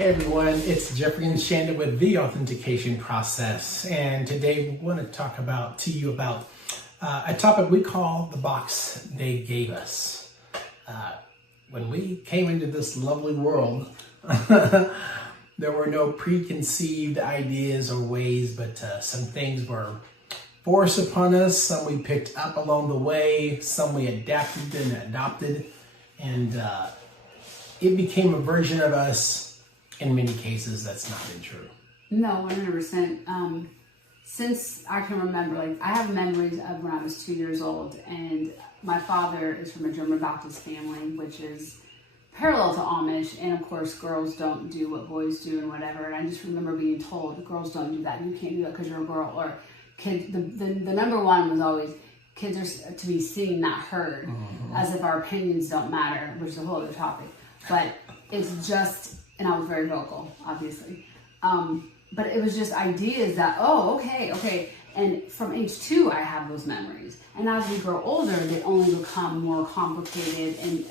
Hey everyone, it's Jeffrey and Shanda with The Authentication Process, and today we want to talk to you about a topic we call the box they gave us. When we came into this lovely world, there were no preconceived ideas or ways, but some things were forced upon us, some we picked up along the way, some we adapted and adopted, and it became a version of us. In many cases, that's not been true. No, 100%. Since I can remember, I have memories of when I was 2 years old, and my father is from a German Baptist family, which is parallel to Amish, and of course, girls don't do what boys do and whatever. And I just remember being told, girls don't do that. You can't do that because you're a girl. Or kids. The number one was always kids are to be seen, not heard, as if our opinions don't matter, which is a whole other topic. But it's just. And I was very vocal, obviously. But it was just ideas that, okay. And from age 2, I have those memories. And as we grow older, they only become more complicated and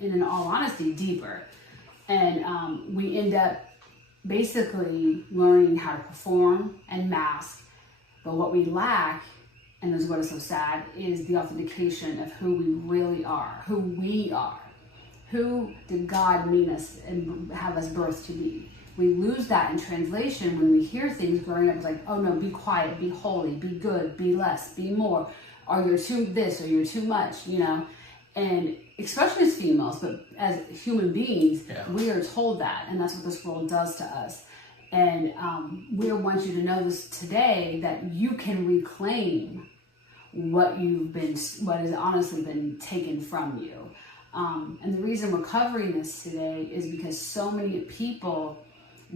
in all honesty, deeper. And we end up basically learning how to perform and mask. But what we lack, and this is what is so sad, is the authentication of who we really are, who we are. Who did God mean us and have us birthed to be? We lose that in translation when we hear things growing up. It's like, oh no, be quiet, be holy, be good, be less, be more. Or you're too this, or you're too much, And especially as females, but as human beings, we are told that. And that's what this world does to us. And we want you to know this today, that you can reclaim what has honestly been taken from you. And the reason we're covering this today is because so many people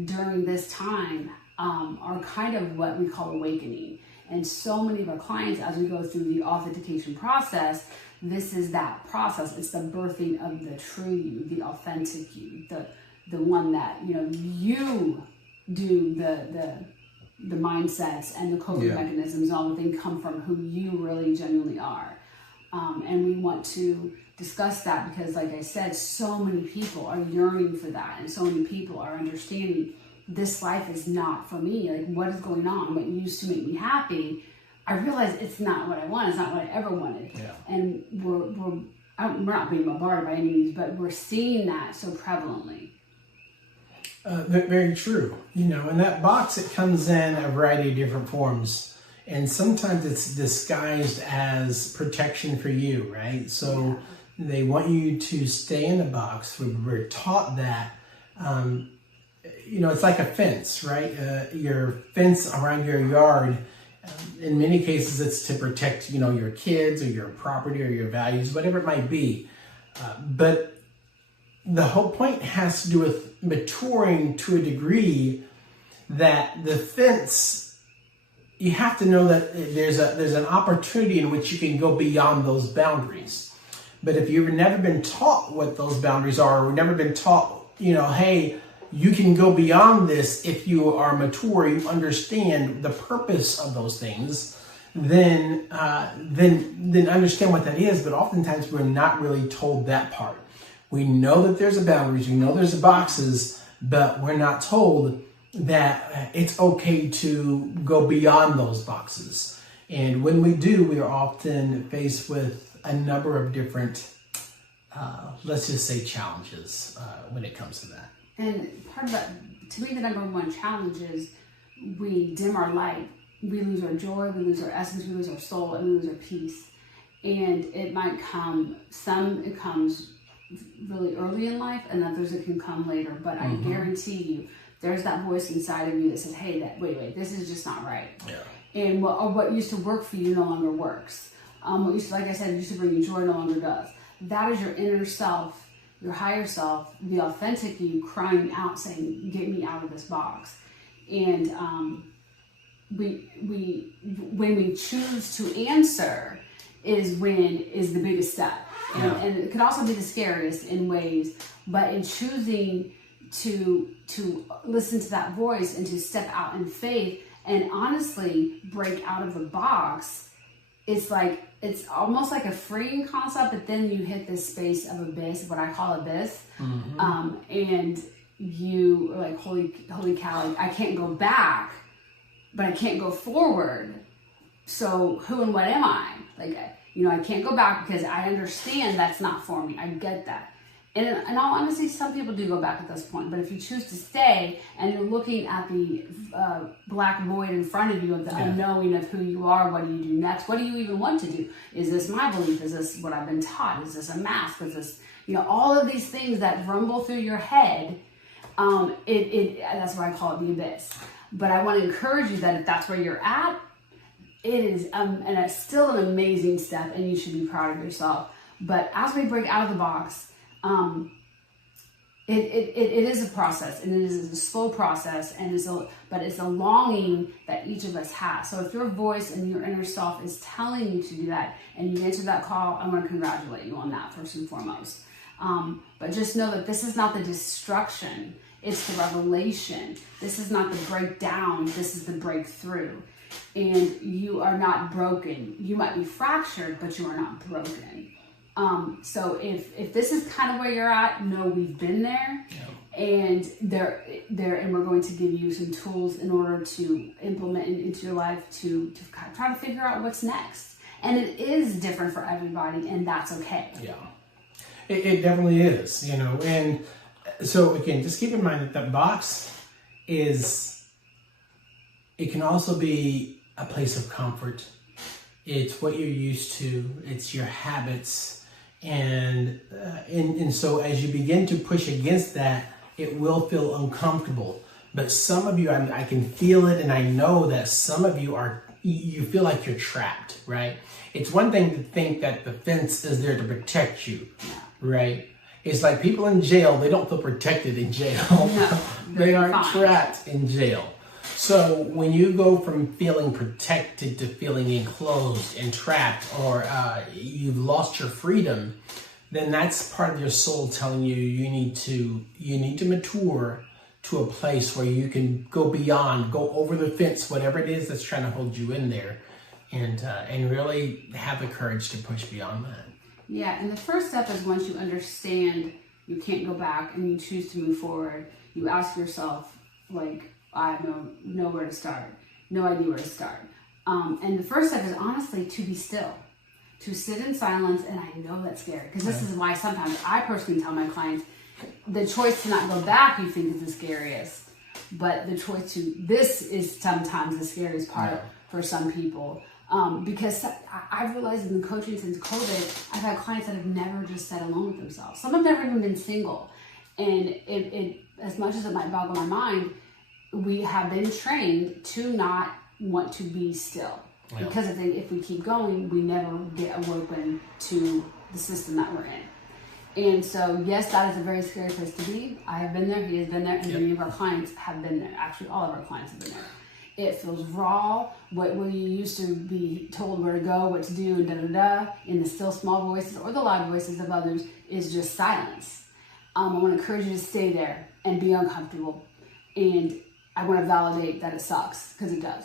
during this time are kind of what we call awakening. And so many of our clients, as we go through the authentication process, this is that process. It's the birthing of the true you, the authentic you, the one that, you do the mindsets and the coping mechanisms, all the things come from who you really genuinely are. And we want to discuss that because, like I said, so many people are yearning for that, and so many people are understanding this life is not for me. Like, what is going on? What used to make me happy, I realize it's not what I want. It's not what I ever wanted. Yeah. And we're not being bombarded by any means, but we're seeing that so prevalently. Very true. In that box, it comes in a variety of different forms. And sometimes it's disguised as protection for you, right? So they want you to stay in the box. We're taught that, it's like a fence, right? Your fence around your yard, in many cases, it's to protect, your kids or your property or your values, whatever it might be. But the whole point has to do with maturing to a degree that the fence, you have to know that there's an opportunity in which you can go beyond those boundaries. But if you've never been taught what those boundaries are, or never been taught, hey, you can go beyond this if you are mature, you understand the purpose of those things, then understand what that is. But oftentimes we're not really told that part. We know that there's a boundaries, we know there's boxes, but we're not told that it's okay to go beyond those boxes. And when we do, we are often faced with a number of different, let's just say, challenges when it comes to that. And part of that, to me, the number one challenge is we dim our light. We lose our joy, we lose our essence, we lose our soul, and we lose our peace. And it might come, it comes really early in life, and others it can come later. But I guarantee you, there's that voice inside of you that says, hey, wait, this is just not right. Yeah. And what used to work for you no longer works. What used to, like I said, used to bring you joy no longer does. That is your inner self, your higher self, the authentic you crying out, saying, get me out of this box. And when we choose to answer is the biggest step. And it could also be the scariest in ways, but in choosing to listen to that voice and to step out in faith and honestly break out of the box, it's almost like a freeing concept, but then you hit this space of abyss, what I call abyss. And you are like, holy cow, like, I can't go back, but I can't go forward. So who and what am I? Like, I can't go back because I understand that's not for me. I get that. And in all honesty, some people do go back at this point. But if you choose to stay and you're looking at the black void in front of you of the unknowing of who you are, what do you do next? What do you even want to do? Is this my belief? Is this what I've been taught? Is this a mask? Is this, all of these things that rumble through your head? That's why I call it the abyss. But I want to encourage you that if that's where you're at, it is, and it's still an amazing step, and you should be proud of yourself. But as we break out of the box, it is a process, and it is a slow process, but it's a longing that each of us has. So if your voice and your inner self is telling you to do that, and you answer that call, I want to congratulate you on that first and foremost. But just know that this is not the destruction, it's the revelation. This is not the breakdown, this is the breakthrough. And you are not broken. You might be fractured, but you are not broken. So if this is kind of where you're at, know we've been there, and and we're going to give you some tools in order to implement into your life to try to figure out what's next. And it is different for everybody, and that's okay. Yeah, it definitely is, and so again, just keep in mind that box it can also be a place of comfort. It's what you're used to. It's your habits. And so as you begin to push against that, it will feel uncomfortable. But some of you, I can feel it, and I know that some of you you feel like you're trapped, right? It's one thing to think that the fence is there to protect you, right? It's like people in jail, they don't feel protected in jail. No, they aren't trapped in jail. So when you go from feeling protected to feeling enclosed and trapped, or you've lost your freedom, then that's part of your soul telling you you need to mature to a place where you can go beyond, go over the fence, whatever it is that's trying to hold you in there, and really have the courage to push beyond that. Yeah, and the first step is once you understand you can't go back and you choose to move forward, you ask yourself, like, I have nowhere to start, no idea where to start. And the first step is honestly to be still, to sit in silence. And I know that's scary, because this is why sometimes I personally tell my clients, the choice to not go back you think is the scariest, but the choice this is sometimes the scariest part for some people. Because I've realized in the coaching since COVID, I've had clients that have never just sat alone with themselves. Some have never even been single. And it as much as it might boggle my mind, we have been trained to not want to be still. Yeah. Because if we keep going, we never get awoken to the system that we're in. And so, yes, that is a very scary place to be. I have been there, he has been there, and many of our clients have been there. Actually, all of our clients have been there. It feels raw. What you used to be told where to go, what to do, and da-da-da, in the still small voices or the loud voices of others, is just silence. I want to encourage you to stay there and be uncomfortable. And I want to validate that it sucks, because it does.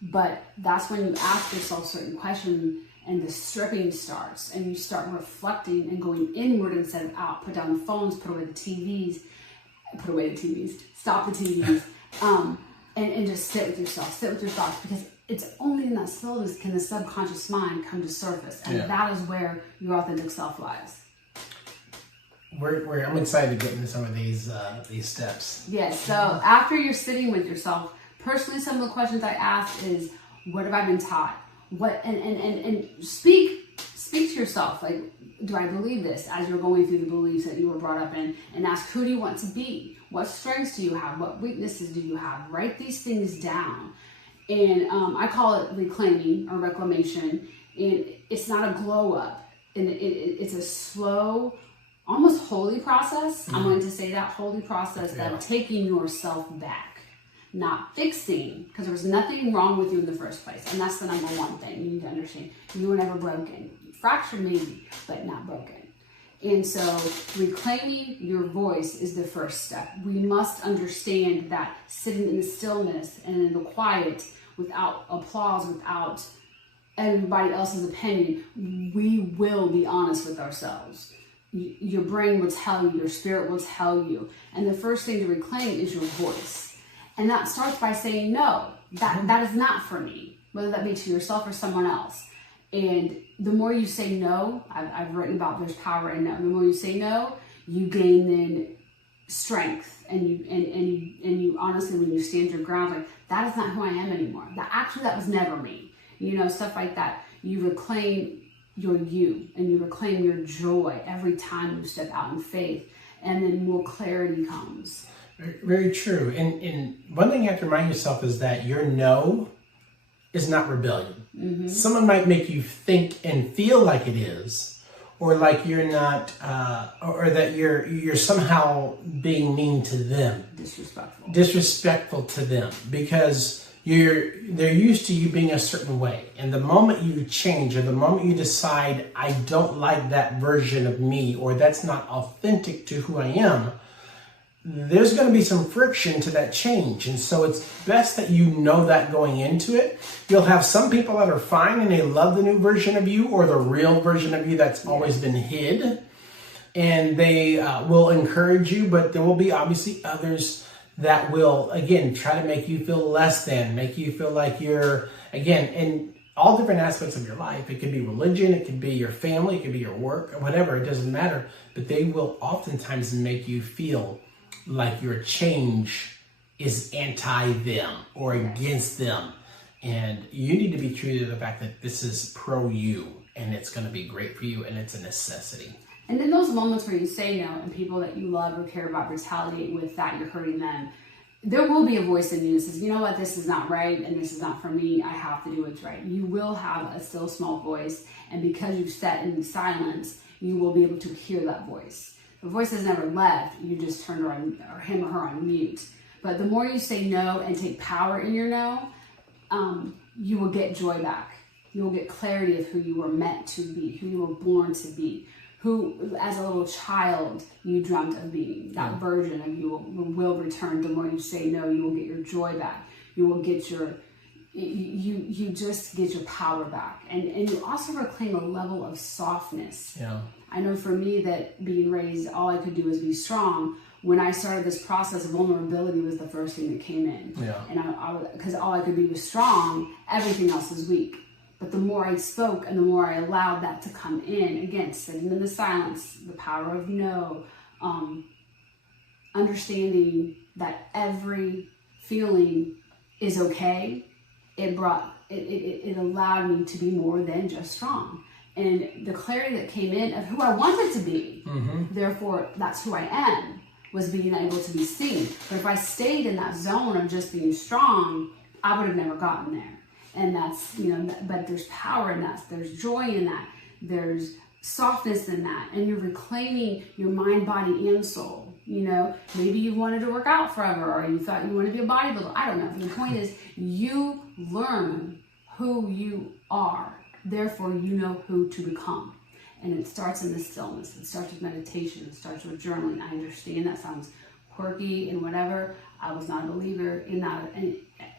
But that's when you ask yourself certain questions and the stripping starts, and you start reflecting and going inward instead of out. Put down the phones, put away the TVs, stop the TVs, and just sit with yourself, sit with your thoughts, because it's only in that stillness can the subconscious mind come to surface, and that is where your authentic self lies. I'm excited to get into some of these steps. Yes. So after you're sitting with yourself, personally, some of the questions I ask is, what have I been taught? What and speak to yourself. Like, do I believe this? As you're going through the beliefs that you were brought up in, and ask, who do you want to be? What strengths do you have? What weaknesses do you have? Write these things down. And I call it reclaiming or reclamation. And it's not a glow up, and it's a slow, almost holy process. I'm going to say that holy process of taking yourself back, not fixing, because there was nothing wrong with you in the first place. And that's the number one thing you need to understand. You were never broken. Fractured maybe, but not broken. And so reclaiming your voice is the first step. We must understand that sitting in the stillness and in the quiet, without applause, without everybody else's opinion, we will be honest with ourselves. your brain will tell you, your spirit will tell you. And the first thing to reclaim is your voice. And that starts by saying, no, that is not for me, whether that be to yourself or someone else. And the more you say no, I've written about there's power in no. The more you say no, you gain then strength. And you honestly, when you stand your ground, like, that is not who I am anymore. That was never me. Stuff like that. You reclaim your you, and you reclaim your joy every time you step out in faith, and then more clarity comes. Very true. And one thing you have to remind yourself is that your no is not rebellion. Mm-hmm. Someone might make you think and feel like it is, or like you're not, or that you're somehow being mean to them. Disrespectful to them, because they're used to you being a certain way. And the moment you change, or the moment you decide, I don't like that version of me, or that's not authentic to who I am, there's going to be some friction to that change. And so it's best that you know that going into it. You'll have some people that are fine and they love the new version of you, or the real version of you that's always been hid. And they will encourage you, but there will be obviously others that will, again, try to make you feel less than, make you feel like you're, again, in all different aspects of your life. It could be religion, it could be your family, it could be your work, whatever, it doesn't matter. But they will oftentimes make you feel like your change is anti-them or against them. And you need to be true to the fact that this is pro-you, and it's going to be great for you, and it's a necessity. And in those moments where you say no, and people that you love or care about retaliate with that, you're hurting them, there will be a voice in you that says, you know what, this is not right, and this is not for me, I have to do what's right. You will have a still small voice, and because you've sat in silence, you will be able to hear that voice. The voice has never left, you just turned her on, or him or her on mute. But the more you say no and take power in your no, you will get joy back. You will get clarity of who you were meant to be, who you were born to be, who, as a little child, you dreamt of being. That version of you will return. The more you say no, you will get your joy back. You will get you just get your power back. And you also reclaim a level of softness. Yeah. I know for me that being raised, all I could do was be strong. When I started this process, vulnerability was the first thing that came in. Yeah. And because all I could be was strong, everything else was weak. But the more I spoke and the more I allowed that to come in, again, sitting in the silence, the power of no, understanding that every feeling is okay, it allowed me to be more than just strong. And the clarity that came in of who I wanted to be, therefore that's who I am, was being able to be seen. But if I stayed in that zone of just being strong, I would have never gotten there. And that's, but there's power in that. There's joy in that. There's softness in that. And you're reclaiming your mind, body, and soul. Maybe you wanted to work out forever, or you thought you wanted to be a bodybuilder. I don't know. But the point is, you learn who you are. Therefore, you know who to become. And it starts in the stillness. It starts with meditation. It starts with journaling. I understand that sounds quirky and whatever. I was not a believer in that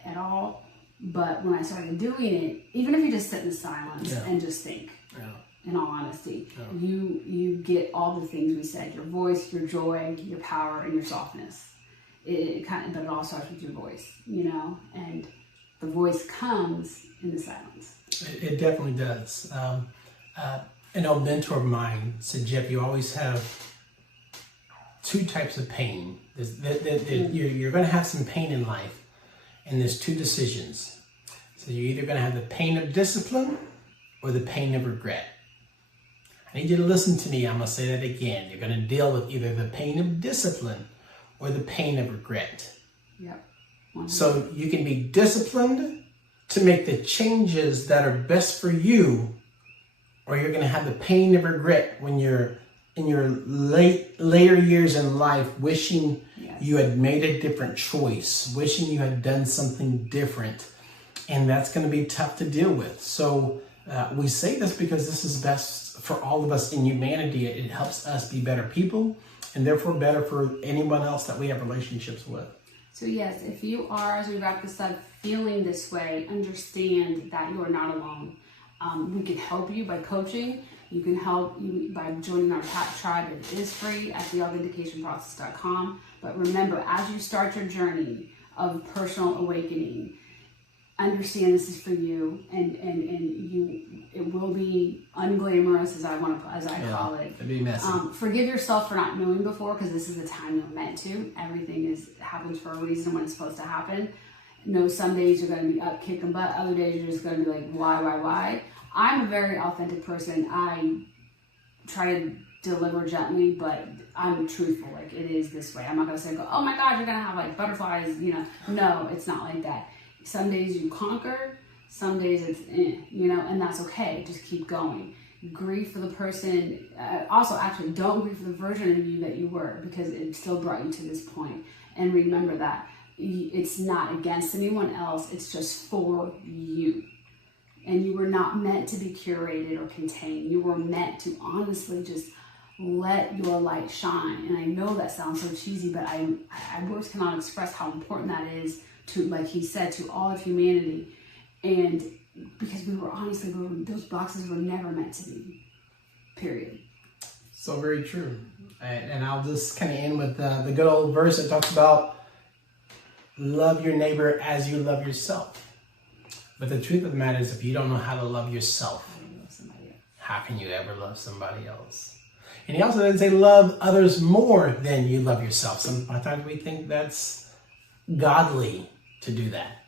at all. But when I started doing it, even if you just sit in silence and just think, in all honesty, you get all the things we said: your voice, your joy, your power, and your softness. But it all starts with your voice, and the voice comes in the silence. It definitely does. An old mentor of mine said, Jeff, you always have two types of pain. You're going to have some pain in life. And there's two decisions. So you're either going to have the pain of discipline or the pain of regret. I need you to listen to me. I'm going to say that again. You're going to deal with either the pain of discipline or the pain of regret. Yep. So you can be disciplined to make the changes that are best for you, or you're going to have the pain of regret when you're in your later years in life, wishing you had made a different choice, wishing you had done something different. And that's going to be tough to deal with. So we say this because this is best for all of us in humanity. It helps us be better people, and therefore better for anyone else that we have relationships with. So yes, if you are, as we wrap this up, feeling this way, understand that you are not alone. We can help you by coaching. You can help you by joining our TAP tribe. It is free at theauthenticationprocess.com. But remember, as you start your journey of personal awakening, understand this is for you, and it will be unglamorous, as I call it. It'd be messy. Forgive yourself for not knowing before, because this is the time you're meant to. Everything happens for a reason when it's supposed to happen. No, some days you're going to be up kicking butt. Other days you're just going to be like, why? I'm a very authentic person. I try to deliver gently, but I'm truthful. Like, it is this way. I'm not going to say, oh my God, you're going to have like butterflies, No, it's not like that. Some days you conquer, some days it's and that's okay. Just keep going. Grieve for the person. Also, actually, don't grieve for the version of you that you were, because it still brought you to this point. And remember that it's not against anyone else. It's just for you. And you were not meant to be curated or contained. You were meant to honestly just let your light shine. And I know that sounds so cheesy, but I words cannot express how important that is to, like he said, to all of humanity. And because those boxes were never meant to be, period. So very true. And I'll just kind of end with the good old verse that talks about love your neighbor as you love yourself. But the truth of the matter is, if you don't know how to love yourself, how can you ever love somebody else? And he also doesn't say love others more than you love yourself. Sometimes we think that's godly to do that.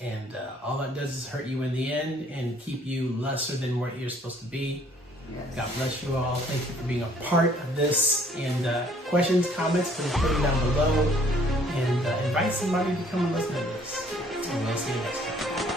And all that does is hurt you in the end and keep you lesser than what you're supposed to be. Yes. God bless you all. Thank you for being a part of this. And questions, comments, please put them down below. And invite somebody to come and listen to this. And we'll see you next time.